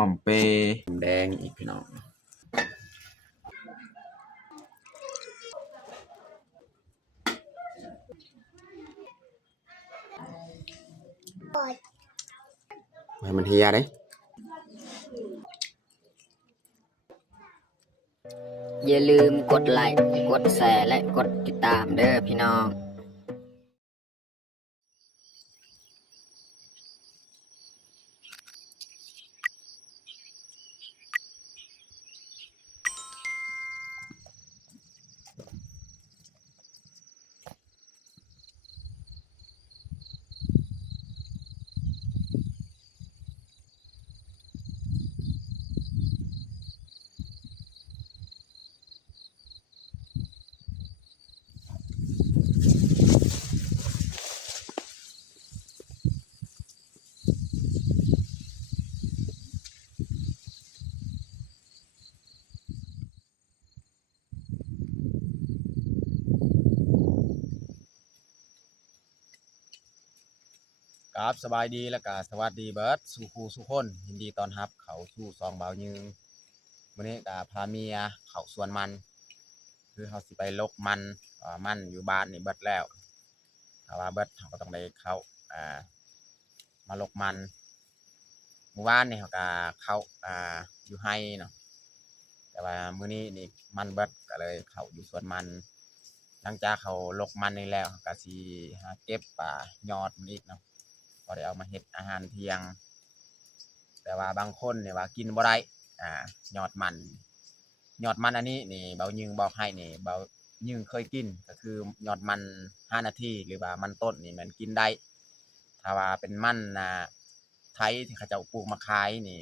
อมเปย์แดงอีกพี่น้องให้มันเฮียได้อย่าลืมกดไลค์กดแชร์และกดติดตามเด้อพี่น้องครับสบายดีและก็สวัสดีเบิร์ดสู่ครูสู่คนยินดีต้อนรับเขาสู่ซองเบายืงวันนี้กับพาเมียเขาสวนมันคือเขาสิไปลกมันอยู่บ้านนี่เบิดแล้วถ้าว่าเบิดเขาก็ต้องไปเขามาลกมันเมื่อวานนี่เขาก็เขาอยู่ให้เนาะแต่ว่ามื้อนี้นี่มันเบิดก็เลยเขาอยู่สวนมันหลังจากเขาลกมันนี่แล้วเขาก็สิหาเก็บยอดมันอีกเนาะพอได้เอามาเฮ็ดอาหารเที่ยงแต่ว่าบางคนเนี่ยว่ากินบ่ได้ยอดมันอันนี้นี่เบายึงบอกให้นี่เบายึงเคยกินก็คือยอดมัน5 นาทีหรือว่ามันต้นนี่มันกินได้ถ้าว่าเป็นมันไทยที่เขาจะปลูกมาขายนี่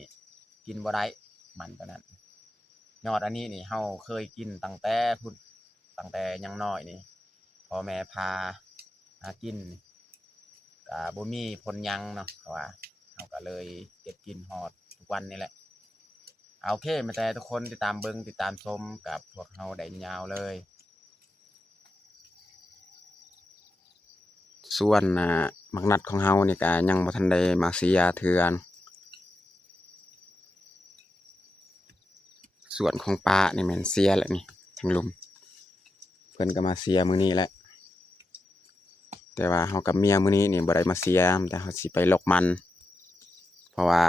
กินบ่ได้มันตัวนั้นยอดอันนี้นี่เฮาเคยกินตั้งแต่ยังน้อยนี่พ่อแม่พากินบ่มีผลยังเนาะเขาว่าเขาก็เลยเก็บกินฮอดทุกวันนี่แหละโอเคมาแต่ทุกคนติดตามเบิ่งติดตามชมกับพวกเฮาได้ยาวเลยส่วนมักนัดของเฮานี่ก็ยังบ่ทันได้มาเสียเทือนส่วนของป้านี่แม่นเสียแล้วนี่ทั้งลุมเพิ่นก็มาเสียมื้อนี้แหละแต่ว่าเฮากับเมียมื้อนี้นี่บ่ได้มาเสียแต่เฮาสิไปลกมันเพราะว่า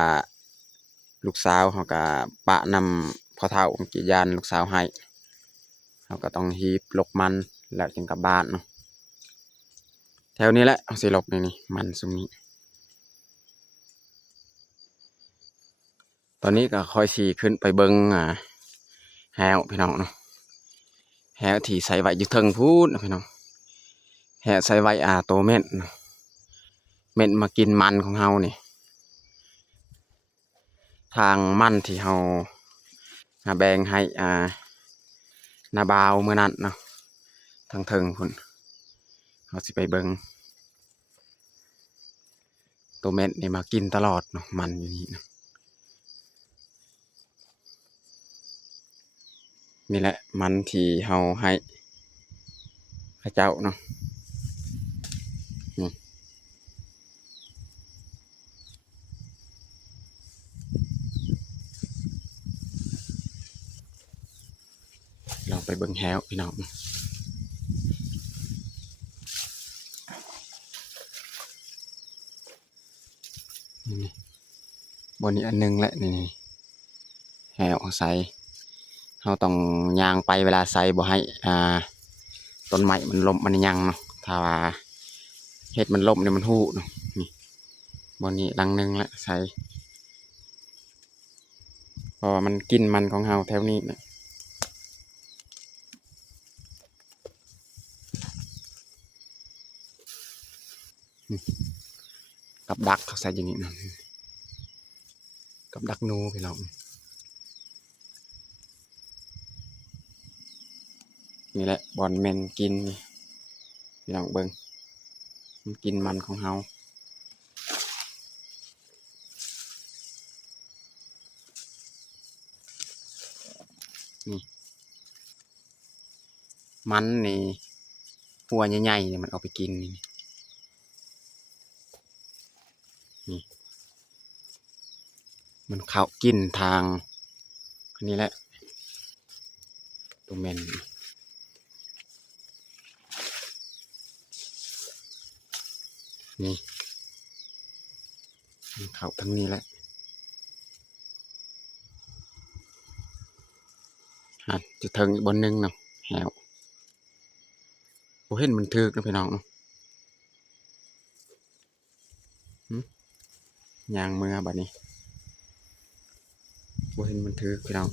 ลูกสาวเฮาก็ปะนำพ่อเฒ่ากิยานลูกสาวให้เฮาก็ต้องฮีบลกมันแล้วจึงกลับบ้านเนาะแถวนี้แหละเฮาสิลกนี่มันซุมนี้ตอนนี้ก็ค่อยสิขึ้นไปเบิ่งแฮวพี่น้องเนาะแฮวที่ใส่ไว้อยู่เทิงพูนพี่น้องแฮวใส่ไว้โตเม่นเม่นมากินมันของเฮานี่ทางมันที่เฮาแบ่งให้นาบาวมื้อนั้นเนาะทางเทิงพุ่นเฮาสิไปเบิ่งโตเม่นนี่มากินตลอดเนาะมันอยู่นี่นะนี่แหละมันที่เฮาให้พระเจ้าเนาะนี่เราไปเบิ่งแฮวพี่น้องนี่บนนี้อันนึงแหละนี่แฮวใส่เฮาต้องย่างไปเวลาใส่บ่ให้ต้นไม้มันล้มมันยังเนาะถ้าว่าเฮ็ดมันล้มเนี่ยมันหู้เนาะนี่บนนี้ลังนึงแหละใส่เพราะว่ามันกินมันของเฮาแถวนี้นะกับดักเขาใส่อย่างนี้นะกับดักนูพี่น้องนี่แหละบอลแมนกินนี่พี่น้องเบิ่งมันกินมันของเฮานี่มันนี่หัวใหญ่ๆเนี่ยมันเอาไปกินนี่นี่ มันเข้ากินทางอันนี้แหละตัวเมนนี่มันเข้าทางนี้แหละจะถึงอีกบนหนึงเนาะแหวบ่เห็นมันถึกนะพี่น้องเนาะยางเมื่อบัดนี้บ่เห็นมันถึกพี่น้อง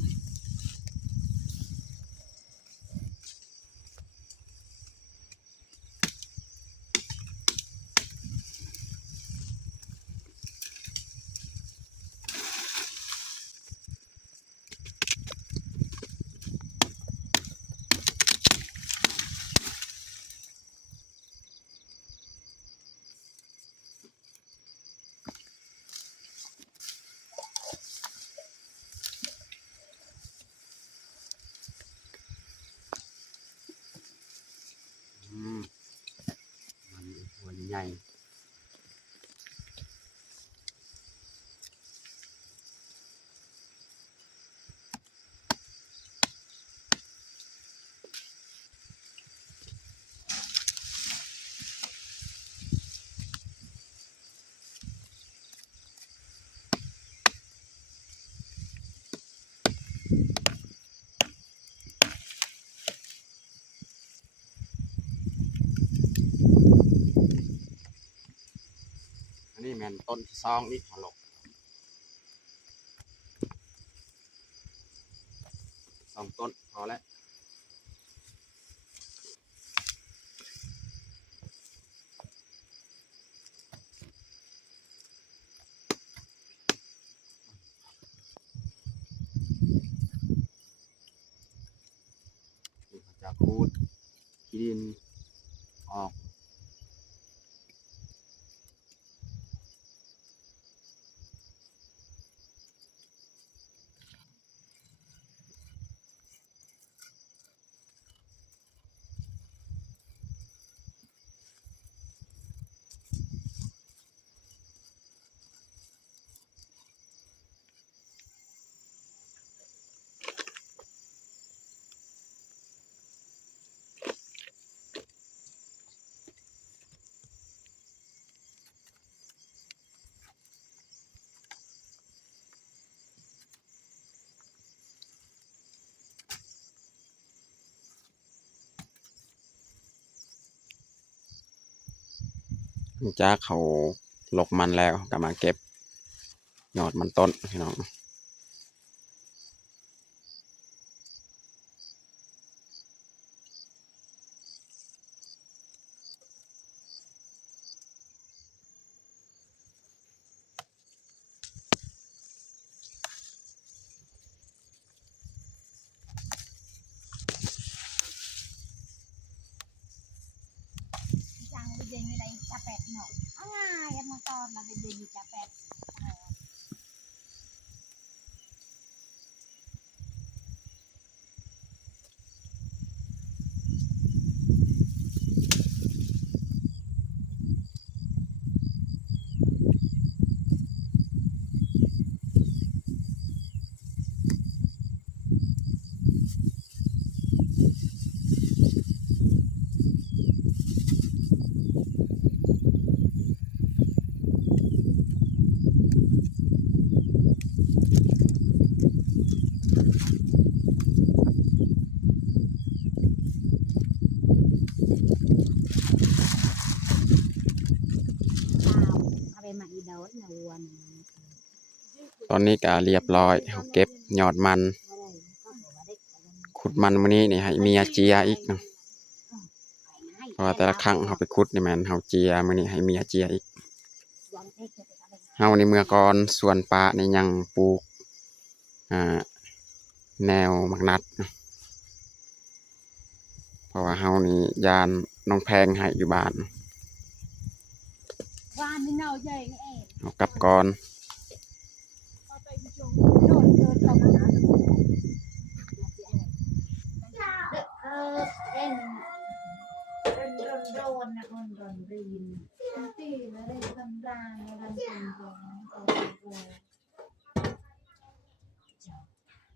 มันหัวใหญ่อันนี้แม่นต้นที่ซองนี่ฮัลโหล2 ต้นพอแล้วจะคูดขี้ดินออกจากเขาลกมันแล้วก็มาเก็บยอดมันต้นพี่น้องจังไปเดินในจ่าแปดเนาะง่ายกันมาตอนมาไปเดินในจ่าแปดเอาไปมาอีโดนนะวัน ตอนนี้ก็เรียบร้อยเขาเก็บยอดมันขุดมันมื้อนี้นี่ให้เมียเจียอีกเนาะเพราะว่าแต่ละครั้งเขาไปขุดนี่แม่นเขาเจียมื้อนี้ให้เมียเจียอีกเฮาในเมื่อก่อนสวนปลานี่ยังปลูกอ่าแนวมักนัดเนาะเพราะว่าเฮานี่ยานน้องแพงให้อยู่บ้าน ว่านี่เนาใหญ่เอง เอากลับก่อน โดนเดินเข้ามาหาเอ็นโดนนะคนโดนรีนตีแล้วได้ทำรางแล้วทำเป็นของ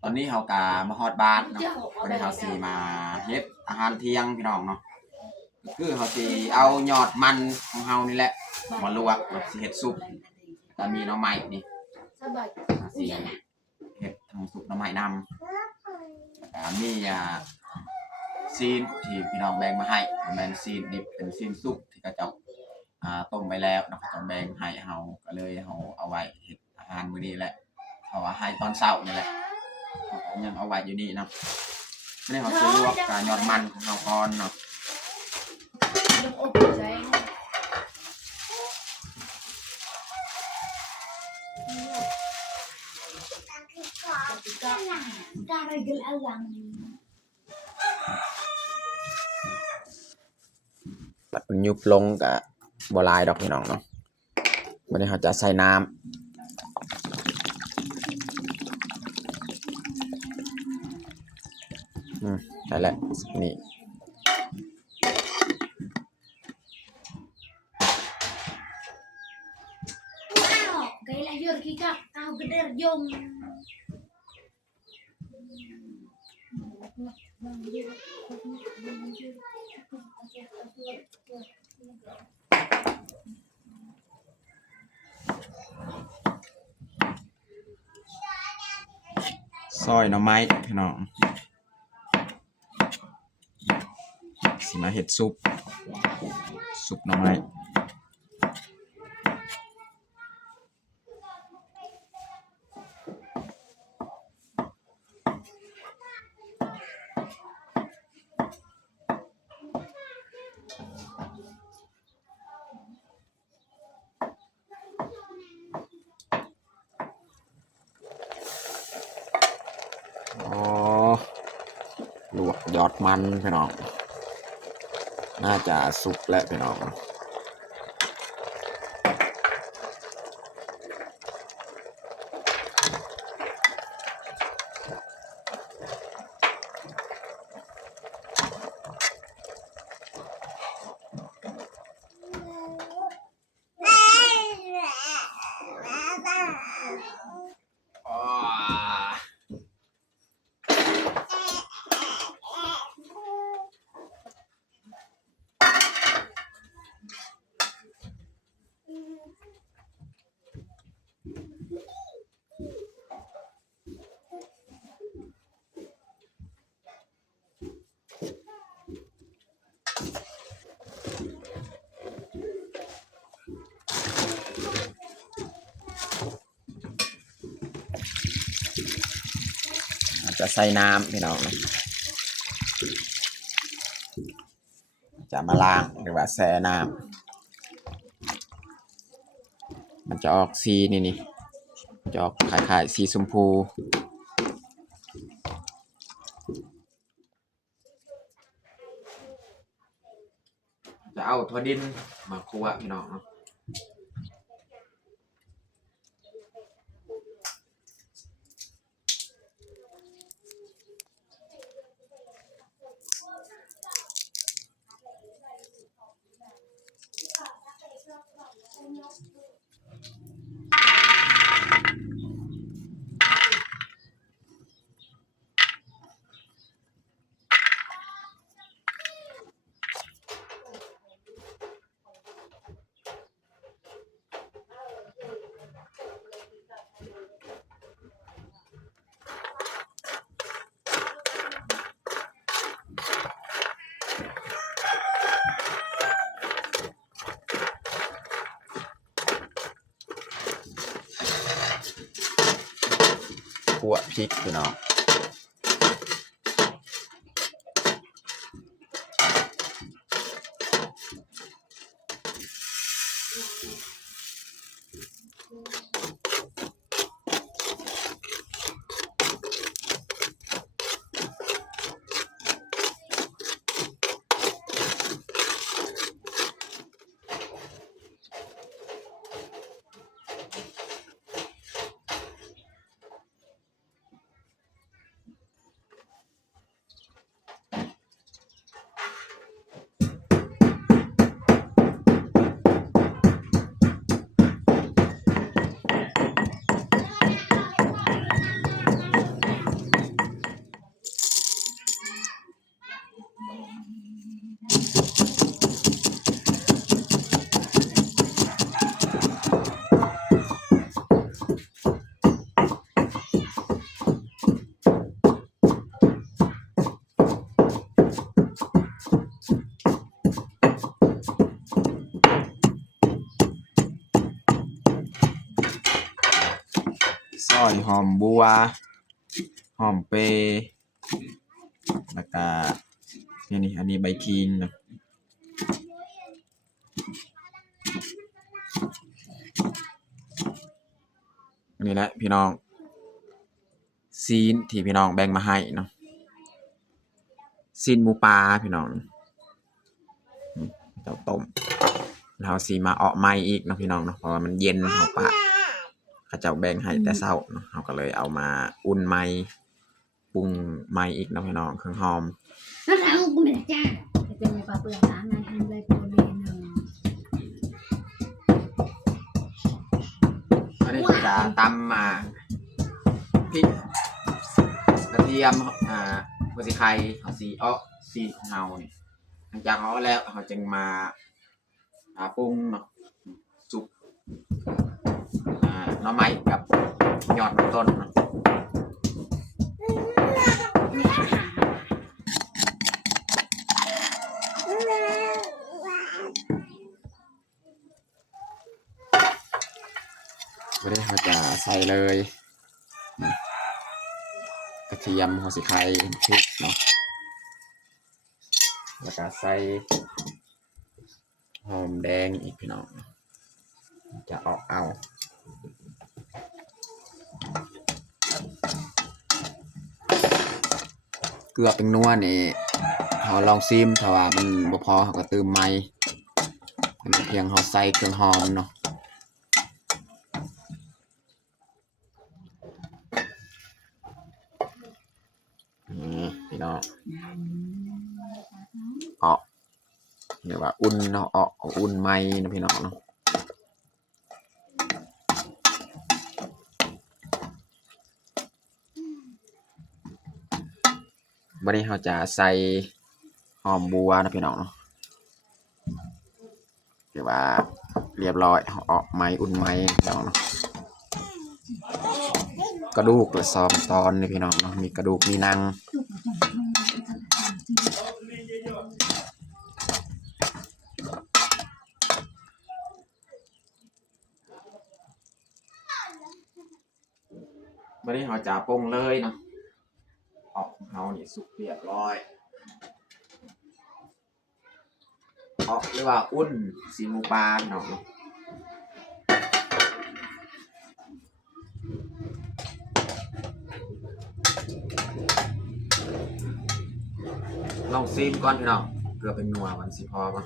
ตอนนี้เฮากามาฮอดบ้านเนาะวันนี้เฮาสิมาเฮ็ดอาหารเที่ยงพี่น้องเนาะคือเฮาสิเอายอดมันของเฮานี่แหละมาลวกแล้วสิเฮ็ดซุปแล้วมีหน่อไม้นี่สิเฮ็ดทำซุปหน่อไม้นำมีซีนที่พี่น้องแบ่งมาให้แม่นซีนดิบเป็นซีนซุปที่เขาเจ้าต้มไว้แล้วเนาะเขาเจ้าแบ่งให้เฮาก็เลยเฮาเอาไว้เฮ็ดอาหารมื้อนี้แหละเพราะว่าให้ตอนเช้านี่แหละยังเอาไว้อยู่นี่เนาะไม่ได้เขาซื้อลวกกายอดมันของเราก่อนเนาะปัดยุบลงกับบลายดอกพี่น้องเนาะวันนี้เขาจะใส่น้ำได้แล้วนี่Gaya yur kita kau geder jom.ซอยหน่อไม้พี่น้องสิมาเฮ็ดซุปหน่อไม้ลวกยอดมันพี่น้องน่าจะสุกแล้วพี่น้องจะใส่น้ำพี่น้องจะมาล้างหรือว่าแช่น้ำมันจะออกสีนี่จะออกคล้ายๆสีชมพูจะเอาถั่วดินมาคั่วพี่น้องเนาะคั่วพริกพี่น้อง ซอยหอมบัวหอมเปรย์แล้วก็นี่อันนี้ใบขิงนะอันนี้แหละพี่น้องซีนที่พี่น้องแบ่งมาให้เนาะซีนหมูปลาพี่น้องเจ้าต้มแล้วสีมาเอาไม้อีกเนาะพี่น้องเนาะเพราะว่ามันเย็นเขาปะเขาเจ้าแบ่งให้แต่เช้าเนาะเขาก็เลยเอามาอุ่นไม้ปรุงไม้อีกเนาะพี่น้องเครื่องหอม แล้วเรากูไม่ได้จ้าจะเป็นปลาเปลือกน้ำมันเลยโปรตีนหนึ่ง อันนี้คือจะตำมาพริกกระเทียมหัวสีไข่เอาสีซีของเราเนี่ยหลังจากเขาแล้วเขาจึงมาปรุงเนาะสุกหน่อไม้กับยอดต้นเนาะวันนี้เราจะใส่เลยกระเทียมหัวสีไข่พริกเนาะแล้วก็ใส่หอมแดงอีกพี่น้องจะเอาเกลือเป็นนัวนี่เราลองซิมถ้าว่ามันบ่พอเราก็เติมใหม่เป็นเพียงเราใส่เครื่องหอมเนาะพี่น้องเรียกว่าอุ่นเนาะอุ่นไหมนะพี่น้องเนาะวันนี้เราจะใส่หอมบัวนะพี่น้องเนาะเรียกว่าเรียบร้อยไหมอุ่นไหมพี่น้องเนาะกระดูกละ2 ตอนนี่พี่น้องเนาะมีกระดูกมีหนังวันนี้เราจะปรุงเลยเนาะของเรานี่สุกเรียบร้อยเรียกว่าอุ่นซีหมูปลาเนาะลองซีมก่อนพี่น้องเกลือเป็นนัวมันสิพอปะ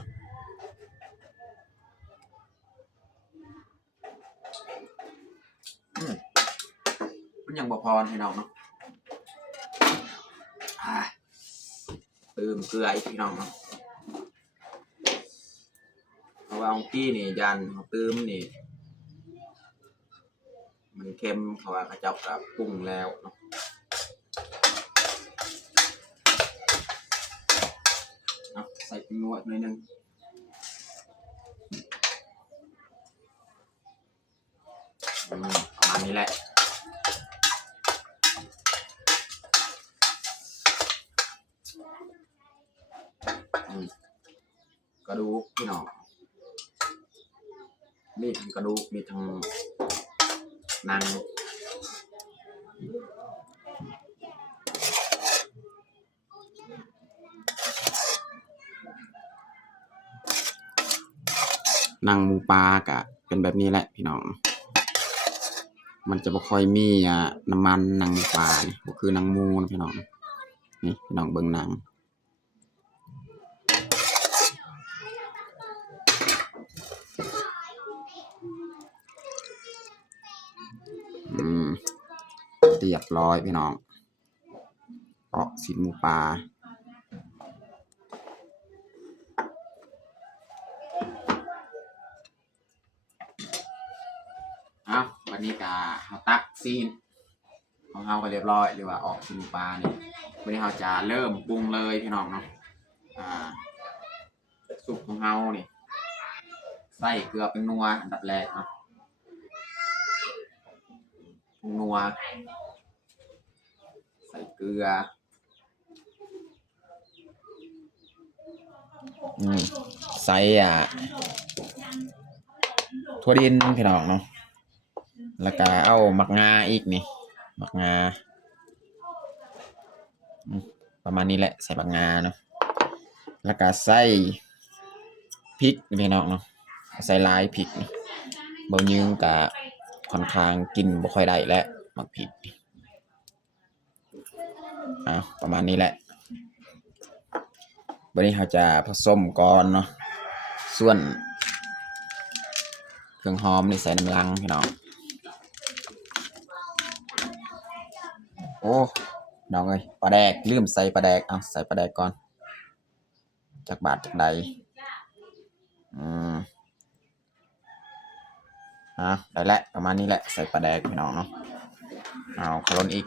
มันยังบ่พอพี่น้องเนาะเติมเกลืออีกพี่น้องเนาะเพราะว่าของกี้นี่ยันเขาเติมนี่มันเค็มเพราะว่าเขาเจ้ากับปรุงแล้วเนาะใส่เป็นนัวหน่อยนึงประมาณนี้แหละกระดูกพี่น้องมีทั้งกระดูกมีทั้งหนังหนังหมูปลากะเป็นแบบนี้แหละพี่น้องมันจะบ่ค่อยมีน้ำมันหนังหมูปลานี่ก็คือหนังหมูนะพี่น้องนี่พี่น้องเบิ่งหนังเรียบร้อยพี่น้องซีนหมูปลาวันนี้ก็เราตักซีนของเราไปเรียบร้อยหรือว่าซีนหมูปลานี่วันนี้เราจะเริ่มปรุงเลยพี่น้องเนาะสุกของเรานี่ใส่เกลือเป็นนัวอันดับแรกเนาะปรุงนัวใส่เกลือใส่ถั่วดินพี่น้องเนาะ แล้วก็เอาหมักงาอีกนี่หมักงาประมาณนี้แหละใส่หมักงาเนาะแล้วก็ใส่พริกพี่น้องเนาะใส่ลายพริกเบายึงกะค่อนข้างกินบ่ค่อยได้แล้วหมักพริกประมาณนี้แหละวันนี้เราจะผสมก่อนเนาะส่วนเครื่องหอมนี่ใส่น้ำลังพี่น้องโอ้น้องเอ้ยปลาแดกลืมใส่ปลาแดกใส่ปลาแดกก่อนจากบาทจากใดได้แล้วประมาณนี้แหละใส่ปลาแดกพี่น้องเนาะคลนอีก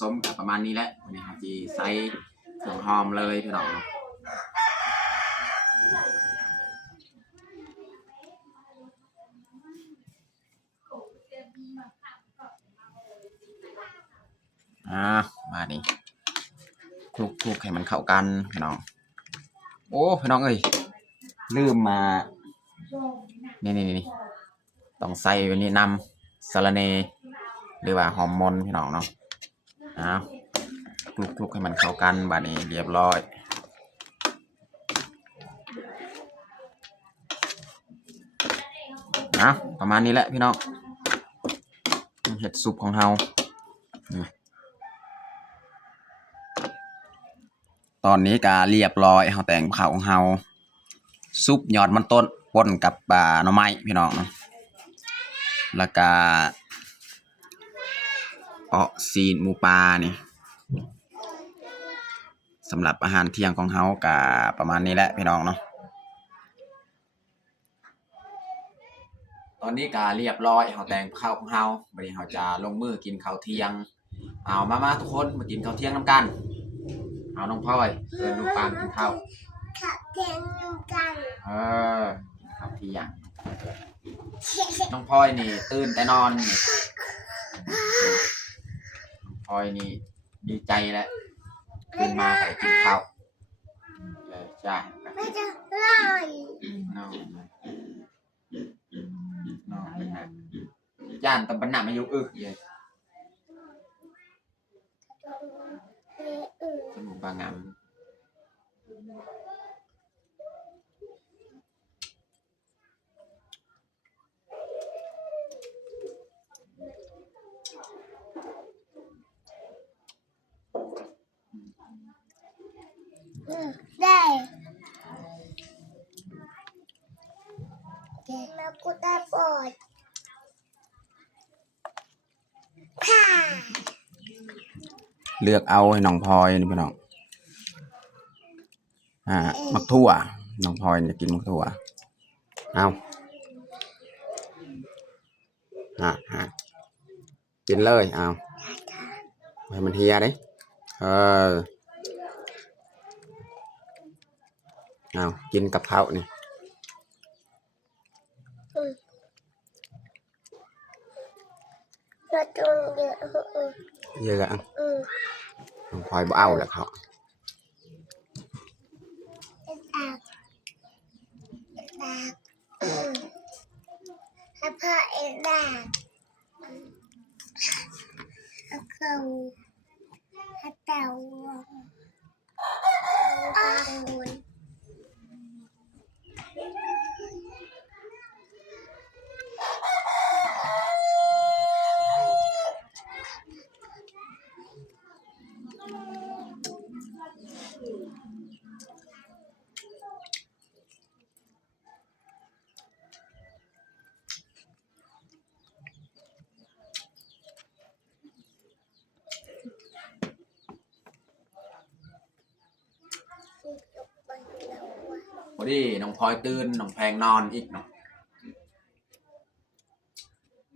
ส้มกับประมาณนี้แหละวันนี้ครับจีใส่เครื่องหอมเลยพี่น้องมาดิคลุกให้มันเข้ากันพี่น้องโอ้พี่น้องเอ้ยลืมมานี่ต้องใส่วันนี้นำสะระเนหรือว่าหอมมนพี่น้องเนาะคลุกให้มันเข้ากันบัดนี้เรียบร้อยประมาณนี้แหละพี่น้องเห็ดซุปของเราตอนนี้ก็เรียบร้อยเราแต่งข้าวของเราซุปยอดมันต้นป่นกับหน่อไม้พี่น้องแล้วก็ซีนหมูปลานี่สำหรับอาหารเที่ยงของเราก็ประมาณนี้แหละพี่น้องเนาะตอนนี้ก็เรียบร้อยเราแต่งข้าวของเราวันนี้เราจะลงมือกินข้าวเที่ยงมาทุกคนมากินข้าวเที่ยงน้ำกันน้องพลอยลูกปานกินข้าวเที่ยงกันข้าวเที่ยงน้องพลอยนี่ตื่นแต่นอนนี่พลอยนี่ดีใจแล้วตื่นมาไปกินข้าวจ้าไม่จะไล่น้องเป็นไงย่านตำบลหนักมายุเลยสมุนบางงามได้แล้วกูได้ปอดเลือกเอาให้น้องพลอยนี่พี่น้องมักถั่วน้องพลอยจะกินมักถั่วเอากินเลยเอาให้มันเฮียดิกินกับข้าวนี่เราต้องเยอะเยอะน้องพลอยบ่เอาแล้วเขาถ้าพ่อเอ็นได้เขาถ้าเต่าพอดีน้องพลอยตื่นน้องแพงนอนอีกเนาะ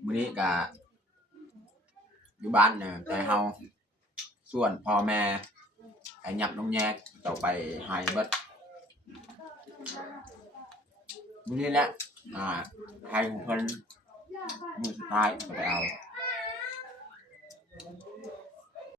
มื้อนี้ก็อยู่บ้านเนี่ยแต่เฮาส่วนพ่อแม่ไอ้ยับน้องแยกต่อไปหายเบิดมื้อนี้แหละไทยของเพิ่นมื้อสุดท้ายจะไปเอา